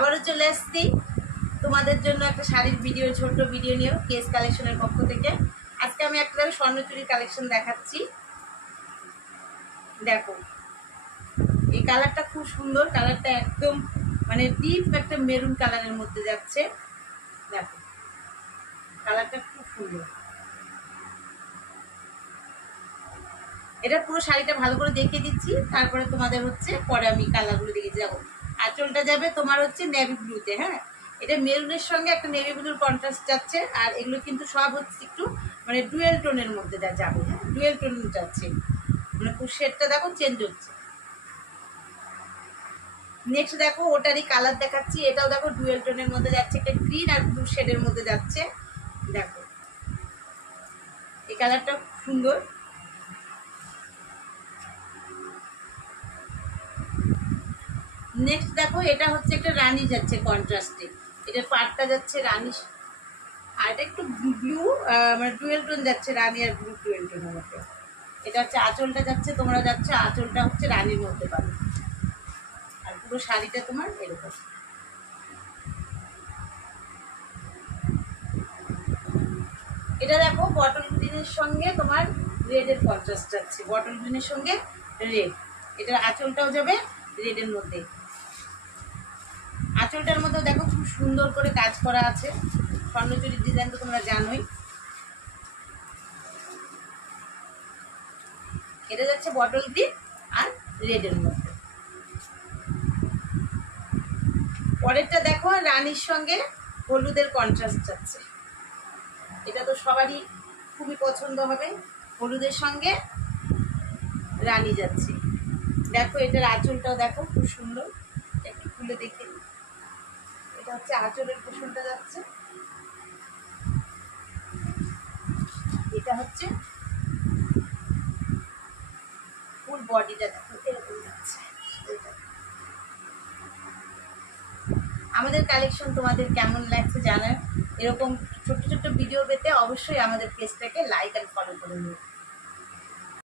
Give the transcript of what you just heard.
আবারও চলে আসছি তোমাদের জন্য একটা শাড়ির ভিডিও, ছোট্ট ভিডিও নিয়ে কেস কালেকশনের পক্ষ থেকে। আজকে আমি একটা স্বর্ণচুরির কালেকশন দেখাচ্ছি। দেখো, এই কালারটা খুব সুন্দর, কালারটা একদম মানে ডিপ একটা মেরুন কালারের মধ্যে যাচ্ছে। দেখো, কালারটা খুব সুন্দর। এটা পুরো শাড়িটা ভালো করে দেখিয়ে দিচ্ছি, তারপরে তোমাদের হচ্ছে পরে আমি কালারগুলো দেখে যাবো। আঁচলটা যাবে তোমার হচ্ছে নেভি ব্লুতে। হ্যাঁ, এটা মেরুনের সঙ্গে একটা নেভি ব্লুর কন্ট্রাস্ট যাচ্ছে। আর এগুলো কিন্তু সব হচ্ছে একটু মানে ডুয়েল টোনের মধ্যে যাবে। হ্যাঁ, ডুয়েল টোন যাচ্ছে, মানে শেডটা দেখো চেঞ্জ হচ্ছে। নেক্সট দেখো, ওটারই কালার দেখাচ্ছি। এটাও দেখো ডুয়েল টোনের মধ্যে যাচ্ছে, একটা গ্রিন আর ব্লু শেডের মধ্যে যাচ্ছে। দেখো, এই কালারটা সুন্দর। নেক্সট দেখো, এটা হচ্ছে একটা রানী যাচ্ছে কন্ট্রাস্টে। এটার পাটটা যাচ্ছে রানী, আর এটা একটু ব্লু মানে ডুয়েল টোন যাচ্ছে, রানী আর ব্লু ডুয়েল টোনের মধ্যে। এটা হচ্ছে আঁচলটা যাচ্ছে, তোমরা যাচ্ছে আঁচলটা হচ্ছে রানীর মধ্যে পাবে। আর পুরো শাড়িটা তোমার এরকম। এটা দেখো বটল গ্রিনের সঙ্গে তোমার রেডের কন্ট্রাস্ট যাচ্ছে, বটল গ্রিনের সঙ্গে রেড। এটার আঁচলটাও যাবে রেডের মধ্যে। আঁচলটার মধ্যে দেখো খুব সুন্দর করে কাজ করা আছে। স্বর্ণচুরির ডিজাইন তো তোমরা জানোই। এটা যাচ্ছে বটল গ্রিন আর রেডের মধ্যে। পরেরটা দেখো রানীর সঙ্গে হলুদের কন্ট্রাস্ট যাচ্ছে। এটা তো সবারই খুবই পছন্দ হবে, হলুদের সঙ্গে রানী যাচ্ছে। দেখো, এটার আঁচলটাও দেখো খুব সুন্দর, একটু খুলে দেখে। এটা হচ্ছে আঁচলের পোষণটা যাচ্ছে। এটা হচ্ছে ফুল বডিটা, দেখো এরকম যাচ্ছে। আমাদের কালেকশন তোমাদের কেমন লাগছে জানার। এরকম ছোট্ট ছোট্ট ভিডিও পেতে অবশ্যই আমাদের পেজটাকে লাইক অ্যান্ড ফলো করে নিও।